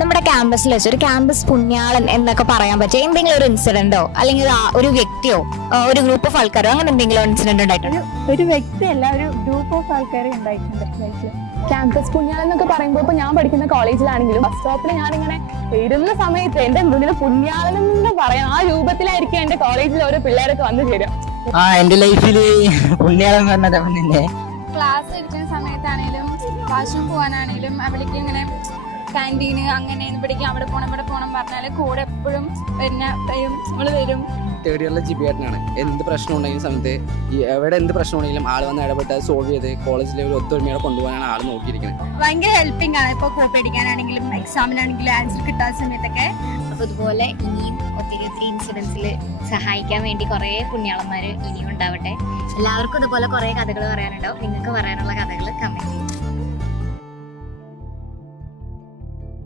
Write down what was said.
നമ്മുടെ ക്യാമ്പസിൽ വെച്ച് ഒരു ക്യാമ്പസ് പുണ്യാളൻ എന്നൊക്കെ പറയാൻ പറ്റിയ എന്തെങ്കിലും ഒരു ഇൻസിഡന്റോ അല്ലെങ്കിൽ ഒരു വ്യക്തിയോ ഒരു ഗ്രൂപ്പ് ഓഫ് ആൾക്കാരോ അങ്ങനെ എന്തെങ്കിലും ഇൻസിഡന്റ് ഉണ്ടായിട്ടുണ്ടോ? ഒരു വ്യക്തിയല്ല, ഒരു ഗ്രൂപ്പ് ഓഫ് ആൾക്കാർ ഉണ്ടായിട്ടുണ്ട് ലൈഫിൽ. ക്യാമ്പസ് പുണ്യാളൻ എന്നൊക്കെ പറയുമ്പോൾ ഇപ്പൊ ഞാൻ പഠിക്കുന്ന കോളേജിലാണെങ്കിലും ബസ് സ്റ്റോപ്പിൽ ഞാനിങ്ങനെ വരുന്ന സമയത്ത് എന്റെ മുന്നിൽ പുണ്യാളൻ എന്ന് പറയാം, ആ രൂപത്തിലായിരിക്കും എന്റെ കോളേജിൽ ഓരോ പിള്ളേരൊക്കെ വന്നു ചേരും. എന്റെ ലൈഫില് പുണ്യാളം പറഞ്ഞ ക്ലാസ് എടുക്കുന്ന സമയത്താണേലും വാഷ്റൂം പോകാനാണേലും അവിടേക്ക് ഇങ്ങനെ ക്യാൻറ്റീന് അങ്ങനെ ഇവിടേക്ക് അവിടെ പോണം പറഞ്ഞാൽ കൂടെ എപ്പോഴും നമ്മൾ വരും. തേർഡ് ഇയറിലെ ജിബിയേട്ടനാണ്. എന്ത് പ്രശ്നം ഉണ്ടെങ്കിലും സമയത്ത് എവിടെ എന്ത് പ്രശ്നം ഉണ്ടെങ്കിലും ആൾ വന്ന് ഇടപെട്ട് അത് സോൾവ് ചെയ്ത് കോളേജിലെ ഒരു ഒത്തൊരുമയോടെ കൊണ്ടുപോകാനാണ് ആൾ നോക്കിയിരിക്കുന്നത്. ഭയങ്കര ഹെൽപ്പിംഗ് ആണ്. ഇപ്പോൾ കോപ്പി അടിക്കാനാണെങ്കിലും എക്സാമിനാണെങ്കിലും ആൻസർ കിട്ടാത്ത സമയത്തൊക്കെ. അപ്പൊ ഇതുപോലെ ഇനിയും ഒത്തിരി ഇൻസിഡൻസിൽ സഹായിക്കാൻ വേണ്ടി കുറെ പുണ്യാളന്മാർ ഇനിയും ഉണ്ടാവട്ടെ. എല്ലാവർക്കും ഇതുപോലെ കുറെ കഥകൾ പറയാനുണ്ടാവും. നിങ്ങൾക്ക് പറയാനുള്ള കഥകൾ കമന്റ് ചെയ്യും.